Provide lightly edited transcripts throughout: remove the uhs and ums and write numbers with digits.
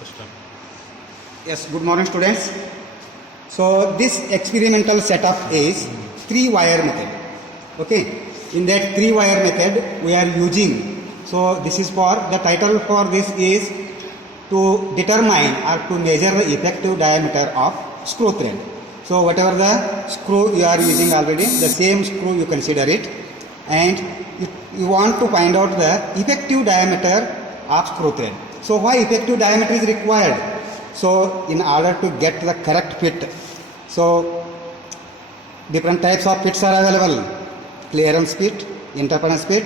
system. Yes, good morning students. So this experimental setup is 3-wire method. Okay, in that 3-wire method we are using, so this is for, the title for this is to determine or to measure the effective diameter of screw thread. So whatever the screw you are using already, the same screw you consider it, and you want to find out the effective diameter of screw thread. So why effective diameter is required? So in order to get the correct fit, so different types of fits are available: clearance fit, interference fit,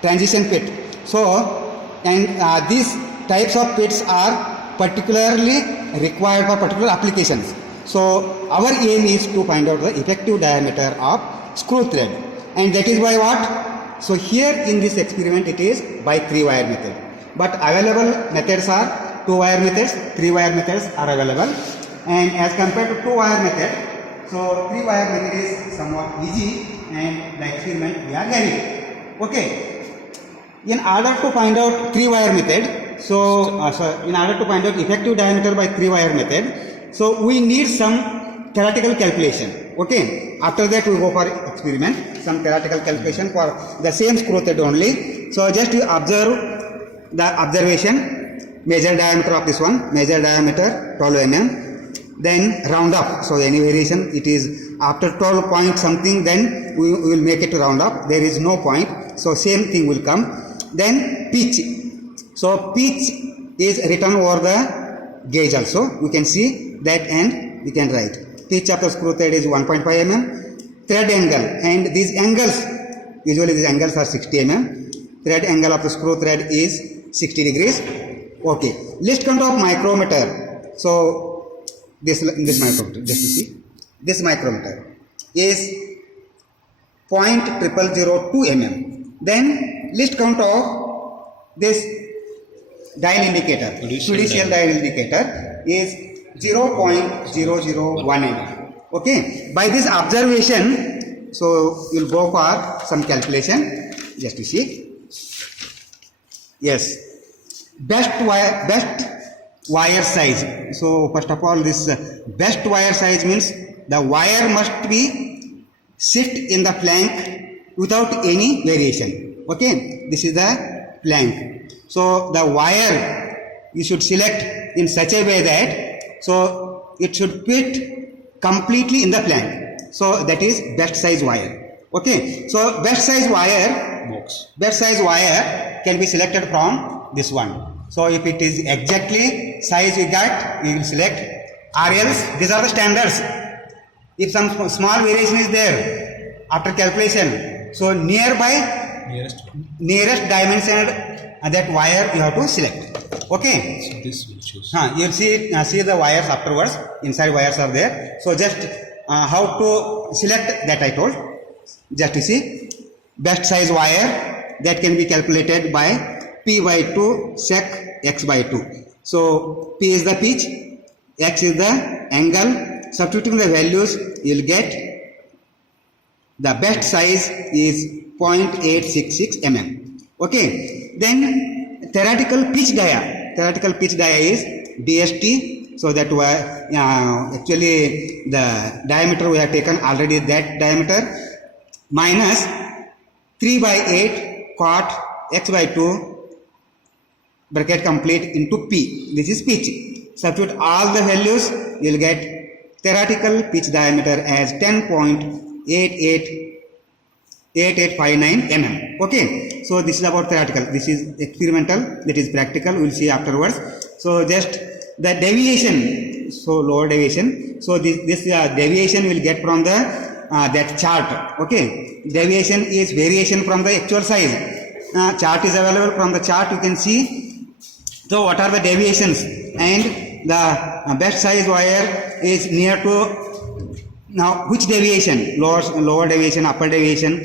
transition fit. So and these types of fits are particularly required for particular applications. So our aim is to find out the effective diameter of screw thread, and that is by what? So here in this experiment it is by 3-wire method, but available methods are 2-wire methods, 3-wire methods are available, and as compared to 2-wire method, so 3-wire method is somewhat easy and the experiment we are having. Okay, in order to find out 3-wire method, so in order to find out effective diameter by 3-wire method, so we need some theoretical calculation. Okay, after that we go for experiment, some theoretical calculation for the same screw thread only. So just you observe the observation, measure diameter of this one, measure diameter 12 mm, then round up. So any variation, it is after 12 point something, then we will make it round up. There is no point, so same thing will come. Then pitch. So pitch is written over the gauge also. We can see that, and we can write pitch of the screw thread is 1.5 mm. Thread angle, and these angles, usually these angles are 60 mm. Thread angle of the screw thread is 60 degrees. Okay, least count of micrometer. So this micrometer, just to see, this micrometer is 0.0002 mm. Then least count of this dial indicator, fiducial dial indicator, is 0.001 mm. Okay, by this observation, so you'll go for some calculation, just to see. Yes, best wire size. So first of all, this best wire size means the wire must be sit in the flank without any variation. Okay, this is the flank. So the wire you should select in such a way that so it should fit completely in the flank. So that is best size wire. Okay, so best size wire can be selected from this one. So if it is exactly size we got, we will select, or else these are the standards. If some small variation is there after calculation, so nearest dimension that wire you have to select. Okay, So this will choose. you will see the wires afterwards. Inside wires are there. So just how to select that I told. Just to see, best size wire that can be calculated by P by 2 sec x by 2. So P is the pitch, x is the angle. Substituting the values, you will get the best size is 0.866 mm. Okay, then theoretical pitch dia. Theoretical pitch dia is DST. So that actually the diameter we have taken already, that diameter, minus 3 by 8 cot x by 2 bracket complete into P. This is pitch. Substitute all the values, you will get theoretical pitch diameter as 10.8859 mm. Okay, so this is about theoretical. This is experimental, that is practical, we will see afterwards. So just the deviation, so lower deviation, so this deviation will get from the that chart. Okay, deviation is variation from the actual size. Chart is available. From the chart you can see, so what are the deviations, and the best size wire is near to, now which deviation, lower deviation, upper deviation,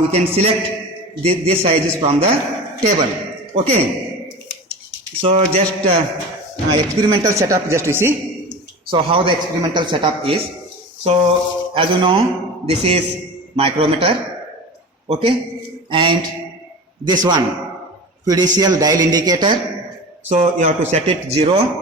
we can select this sizes from the table. Okay, so just experimental setup, just to see. So how the experimental setup is. So as you know, this is micrometer. Okay, and this one fiducial dial indicator. So you have to set it 0